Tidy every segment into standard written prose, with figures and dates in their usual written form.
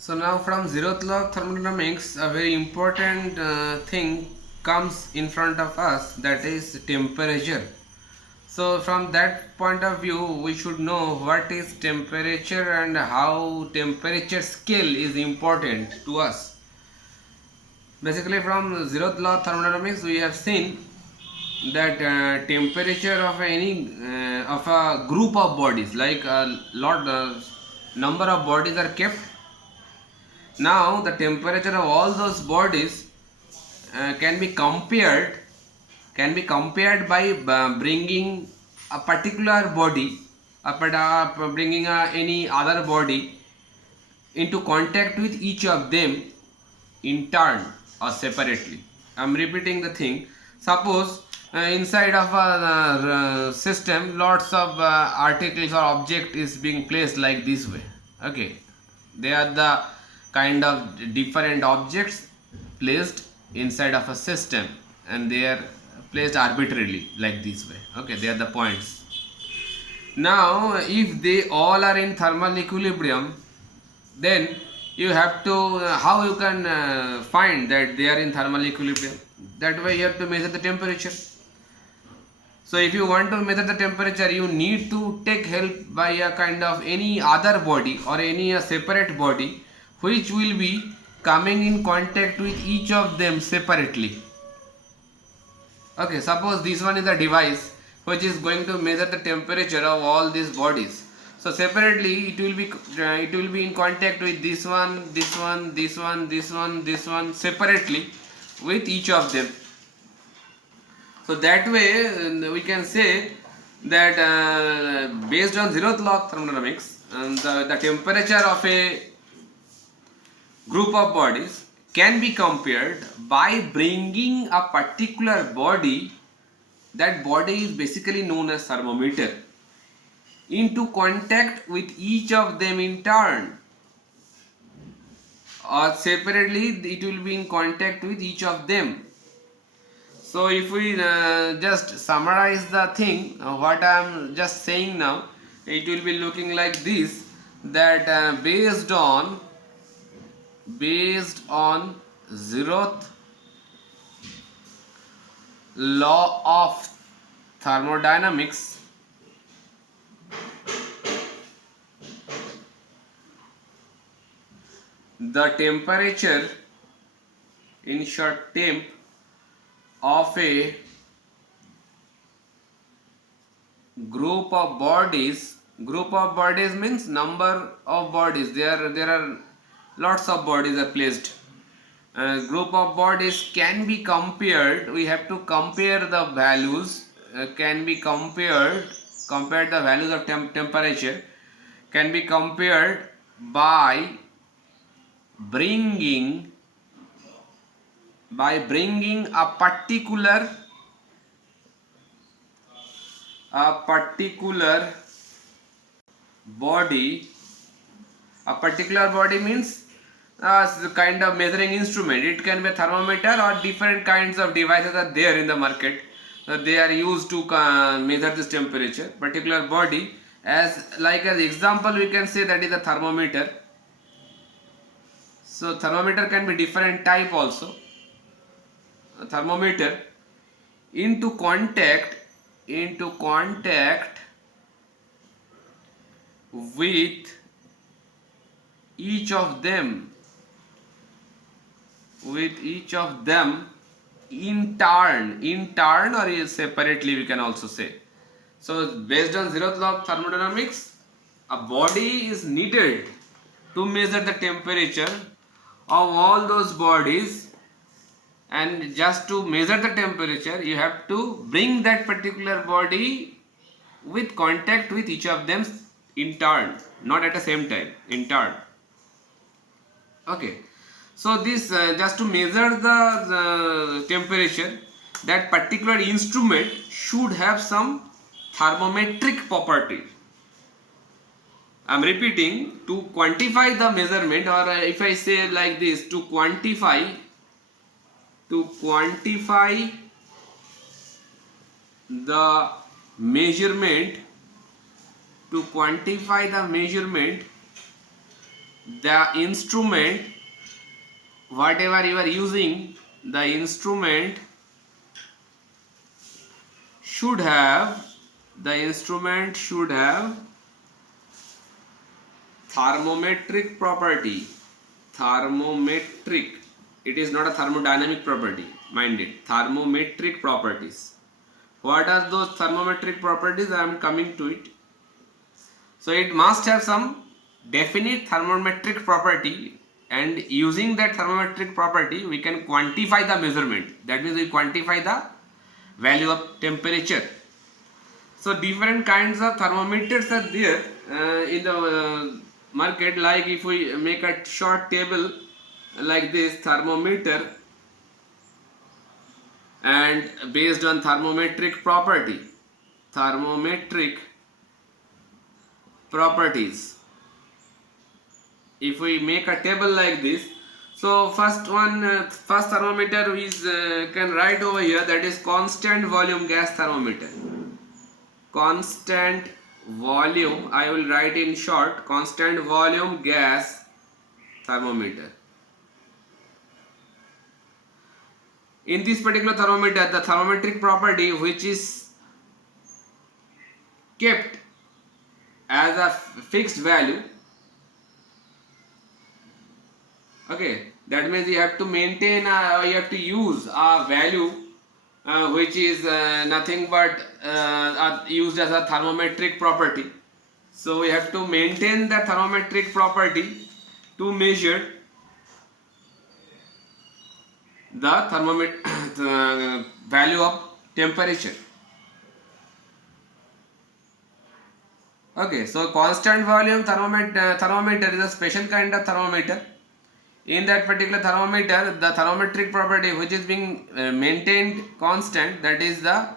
So now from zeroth law of thermodynamics, a very important thing comes in front of us, that is temperature. So from that point of view, we should know what is temperature and how temperature scale is important to us. Basically from zeroth law of thermodynamics, we have seen that temperature of any of a group of bodies, like a lot number of bodies are kept. Now the temperature of all those bodies can be compared by bringing a particular body, bringing any other body into contact with each of them in turn or separately. I am repeating the thing. Suppose inside of a system, lots of articles or object is being placed like this way. Okay, they are the kind of different objects placed inside of a system, and they are placed arbitrarily like this way. Okay, they are the points. Now if they all are in thermal equilibrium, then you have to how you can find that they are in thermal equilibrium? That way you have to measure the temperature. So if you want to measure the temperature, you need to take help by a kind of any other body or any separate body which will be coming in contact with each of them separately. Okay, suppose this one is a device which is going to measure the temperature of all these bodies. So separately it will be in contact with this one, this one, this one, this one, this one separately with each of them. So that way we can say that based on zeroth law of thermodynamics, the temperature of a group of bodies can be compared by bringing a particular body, that body is basically known as thermometer, into contact with each of them in turn, or separately it will be in contact with each of them. So if we just summarize the thing, what I am just saying now, it will be looking like this, that based on zeroth law of thermodynamics, the temperature, in short temp, of a group of bodies means number of bodies, there are lots of bodies are placed. A group of bodies can be compared, we have to compare the values, can be compare the values of temperature can be compared by bringing a particular body. A particular body means the kind of measuring instrument. It can be a thermometer, or different kinds of devices are there in the market. They are used to measure this temperature. Particular body, as like as example we can say that is a thermometer. So thermometer can be different type also. A thermometer into contact with each of them in turn or separately, we can also say. So based on zeroth law of thermodynamics, a body is needed to measure the temperature of all those bodies, and just to measure the temperature you have to bring that particular body with contact with each of them in turn, not at the same time, in turn. Okay, so this just to measure the temperature, that particular instrument should have some thermometric property. I am repeating, to quantify the measurement, or if I say like this, to quantify the measurement, the instrument, whatever you are using, the instrument should have thermometric property. Thermometric, it is not a thermodynamic property, mind it. Thermometric properties. What are those thermometric properties? I am coming to it. So it must have some definite thermometric property, and using that thermometric property we can quantify the measurement. That means we quantify the value of temperature. So different kinds of thermometers are there in the market. Like if we make a short table like this, thermometer, and based on thermometric properties, if we make a table like this, so first thermometer is can write over here, that is constant volume gas thermometer. Constant volume, I will write in short, constant volume gas thermometer. In this particular thermometer, the thermometric property which is kept as a fixed value, okay, that means you have to maintain you have to use a value which is nothing but used as a thermometric property. So we have to maintain the thermometric property to measure the the value of temperature. Okay, so constant volume thermometer is a special kind of thermometer. In that particular thermometer, the thermometric property which is being maintained constant, that is the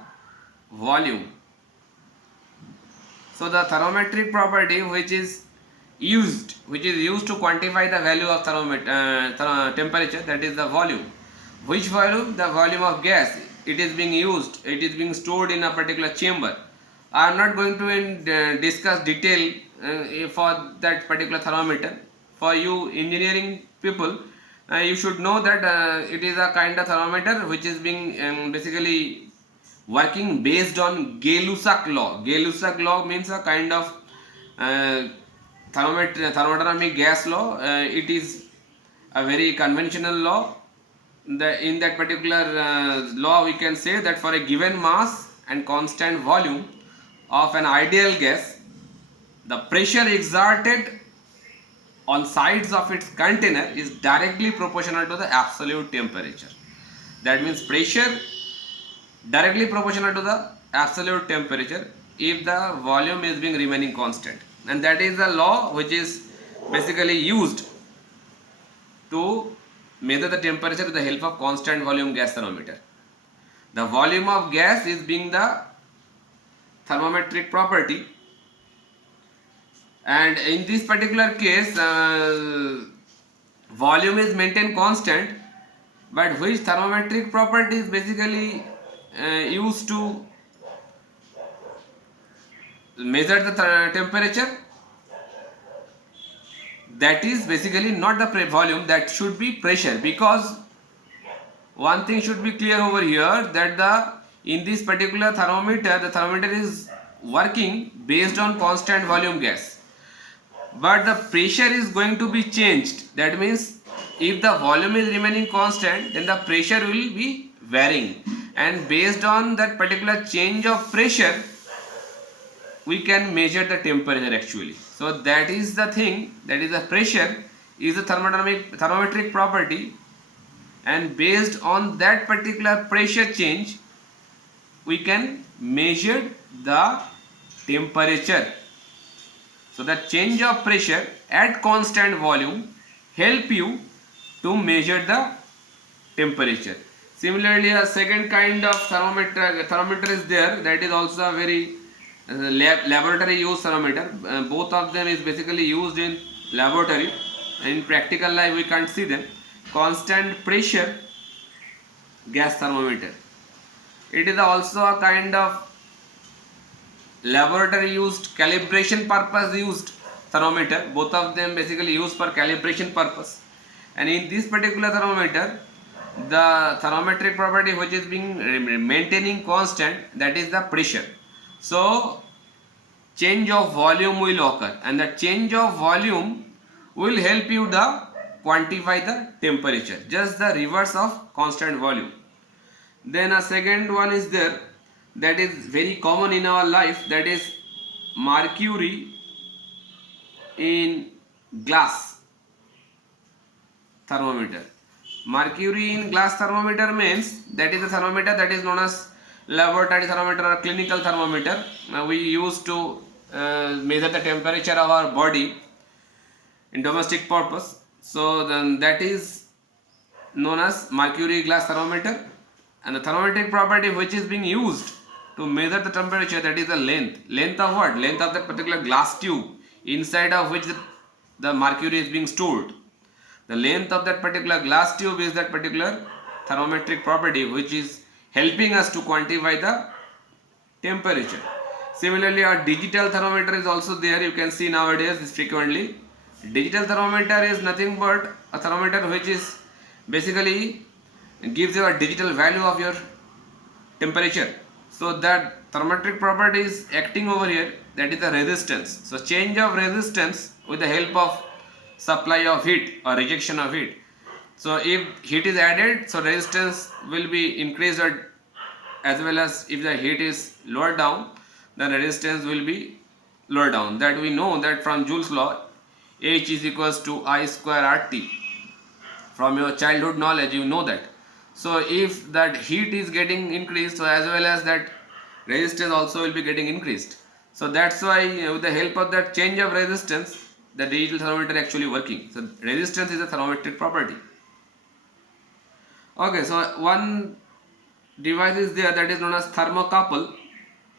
volume. So the thermometric property which is used to quantify the value of temperature, that is the volume. Which volume? The volume of gas. It is being used, it is being stored in a particular chamber. I am not going to discuss detail for that particular thermometer. For you engineering people, you should know that it is a kind of thermometer which is being basically working based on Gay-Lussac law. Gay-Lussac law means a kind of thermodynamic gas law. It is a very conventional law. In that particular law, we can say that for a given mass and constant volume of an ideal gas, the pressure exerted on sides of its container is directly proportional to the absolute temperature. That means pressure directly proportional to the absolute temperature if the volume is being remaining constant, and that is the law which is basically used to measure the temperature with the help of constant volume gas thermometer. The volume of gas is being the thermometric property, and in this particular case volume is maintained constant, but which thermometric property is basically used to measure the temperature? That is basically not the volume, that should be pressure. Because one thing should be clear over here, that in this particular thermometer, the thermometer is working based on constant volume gas, but the pressure is going to be changed. That means if the volume is remaining constant, then the pressure will be varying, and based on that particular change of pressure we can measure the temperature actually. So that is the thing, that is the pressure is a thermometric property, and based on that particular pressure change we can measure the temperature. So the change of pressure at constant volume help you to measure the temperature. Similarly, a second kind of thermometer is there, that is also a very laboratory use thermometer. Both of them is basically used in laboratory. In practical life we can't see them. Constant pressure gas thermometer. It is also a kind of laboratory used, calibration purpose used thermometer. Both of them basically used for calibration purpose. And in this particular thermometer, the thermometric property which is being maintaining constant, that is the pressure. So change of volume will occur, and the change of volume will help you the quantify the temperature, just the reverse of constant volume. Then a second one is there, that is very common in our life, that is mercury in glass thermometer. Mercury in glass thermometer means that is a thermometer that is known as laboratory thermometer or clinical thermometer. We use to measure the temperature of our body in domestic purpose. So then that is known as mercury glass thermometer. And the thermometric property which is being used to measure the temperature, that is the length of what? Length of that particular glass tube inside of which the mercury is being stored. The length of that particular glass tube is that particular thermometric property which is helping us to quantify the temperature. Similarly, our digital thermometer is also there. You can see nowadays frequently. Digital thermometer is nothing but a thermometer which is basically gives you a digital value of your temperature. So that thermometric property is acting over here, that is the resistance. So change of resistance with the help of supply of heat or rejection of heat. So if heat is added, so resistance will be increased, as well as if the heat is lowered down, the resistance will be lowered down. That we know that from Joule's law, H is equals to I square RT. From your childhood knowledge, you know that. So if that heat is getting increased, so as well as that resistance also will be getting increased. So that's why with the help of that change of resistance, the digital thermometer actually working. So resistance is a thermometric property. Okay, so one device is there that is known as thermocouple.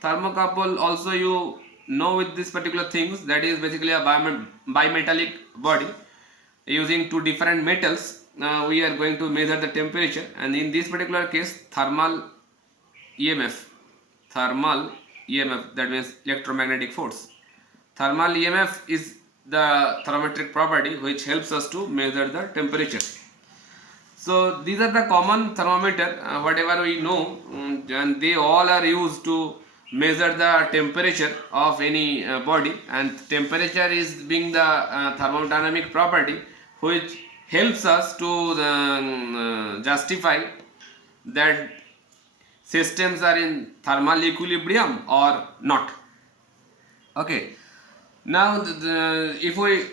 Thermocouple also you know with this particular things, that is basically a bimetallic body using two different metals. Now we are going to measure the temperature, and in this particular case thermal EMF, that means electromagnetic force. Thermal EMF is the thermometric property which helps us to measure the temperature. So these are the common thermometer, whatever we know, and they all are used to measure the temperature of any body, and temperature is being the thermodynamic property which helps us to justify that systems are in thermal equilibrium or not. Okay, now if we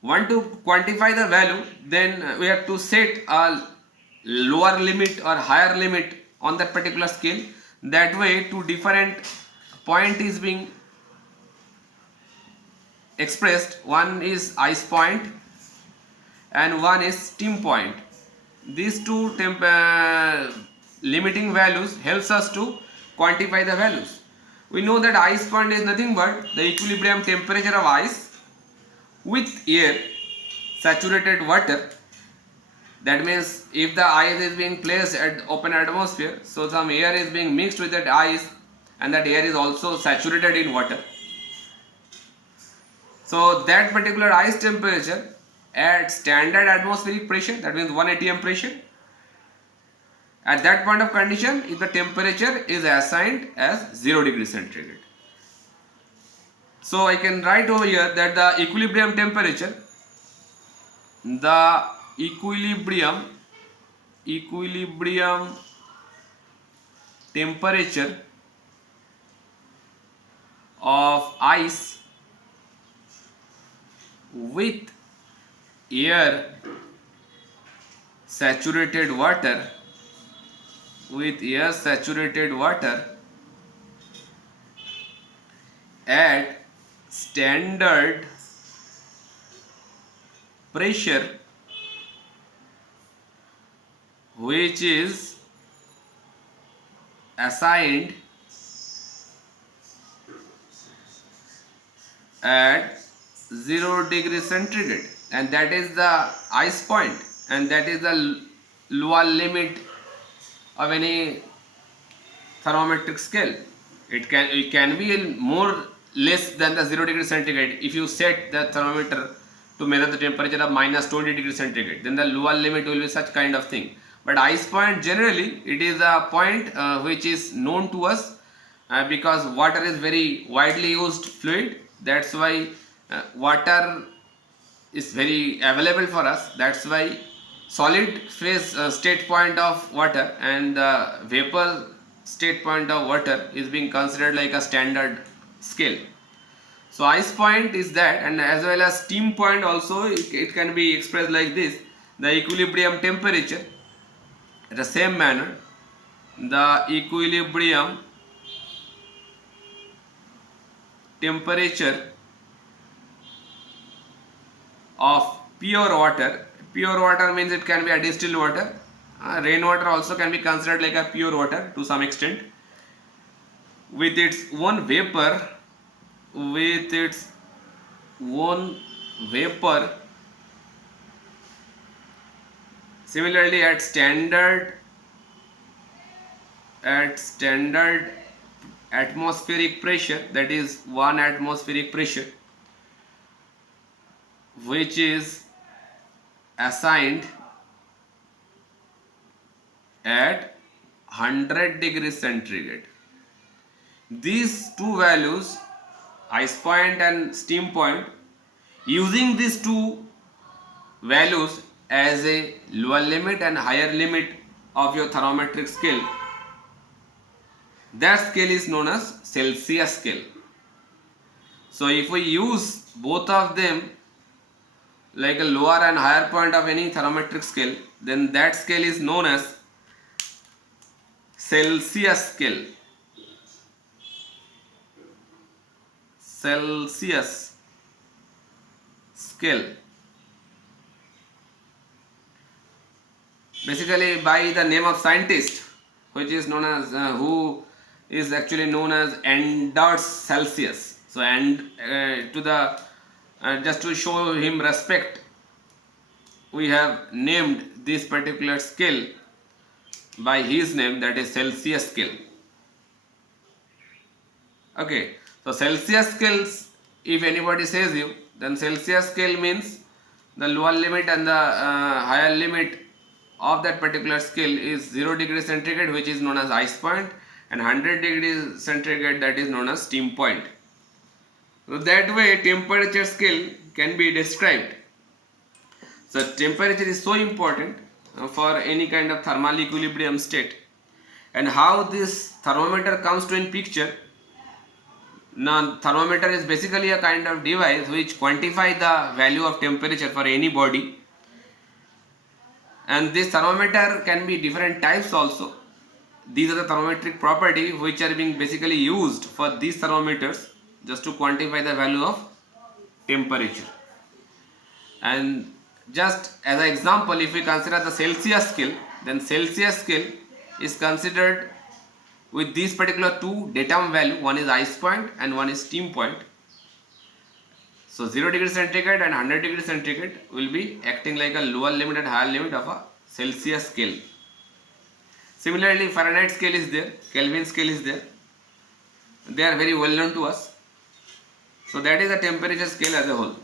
want to quantify the value, then we have to set a lower limit or higher limit on that particular scale. That way two different point is being expressed. One is ice point and one is steam point. These two limiting values helps us to quantify the values. We know that ice point is nothing but the equilibrium temperature of ice with air, saturated water. That means if the ice is being placed at open atmosphere, so some air is being mixed with that ice, and that air is also saturated in water. So that particular ice temperature at standard atmospheric pressure, that means 1 atm pressure, at that point of condition, if the temperature is assigned as 0 degrees centigrade. So I can write over here that the equilibrium temperature, temperature of ice with air saturated water at standard pressure, which is assigned at 0 degrees centigrade, and that is the ice point, and that is the lower limit of any thermometric scale. It can be more less than the 0 degree centigrade, if you set the thermometer to measure the temperature of minus 20 degree centigrade, then the lower limit will be such kind of thing. But ice point, generally it is a point which is known to us because water is very widely used fluid. That's why water is very available for us. That's why solid phase state point of water and the vapor state point of water is being considered like a standard scale. So ice point is that, and as well as steam point also, it can be expressed like this: the equilibrium temperature. In the same manner, the equilibrium temperature of pure water means it can be a distilled water. Rainwater also can be considered like a pure water to some extent, with its own vapor, Similarly, at standard atmospheric pressure, that is 1 atmospheric pressure, which is assigned at 100 degrees centigrade. These two values, ice point and steam point, using these two values as a lower limit and higher limit of your thermometric scale, that scale is known as Celsius scale. So if we use both of them like a lower and higher point of any thermometric scale, then that scale is known as Celsius scale. Celsius scale. Basically by the name of scientist, which is known as who is actually known as Anders Celsius. So, and to the just to show him respect, we have named this particular scale by his name, that is Celsius scale. Okay, so Celsius scales, if anybody says you, then Celsius scale means the lower limit and the higher limit of that particular scale is 0 degree centigrade, which is known as ice point, and 100 degrees centigrade, that is known as steam point. So that way temperature scale can be described. So temperature is so important for any kind of thermal equilibrium state. And how this thermometer comes to in picture. Now thermometer is basically a kind of device which quantify the value of temperature for any body, and this thermometer can be different types also. These are the thermometric property which are being basically used for these thermometers just to quantify the value of temperature. And just as an example, if we consider the Celsius scale, then Celsius scale is considered with these particular two datum value, one is ice point and one is steam point. So 0 degree centigrade and 100 degree centigrade will be acting like a lower limit and higher limit of a Celsius scale. Similarly, Fahrenheit scale is there, Kelvin scale is there. They are very well known to us. So that is the temperature scale as a whole.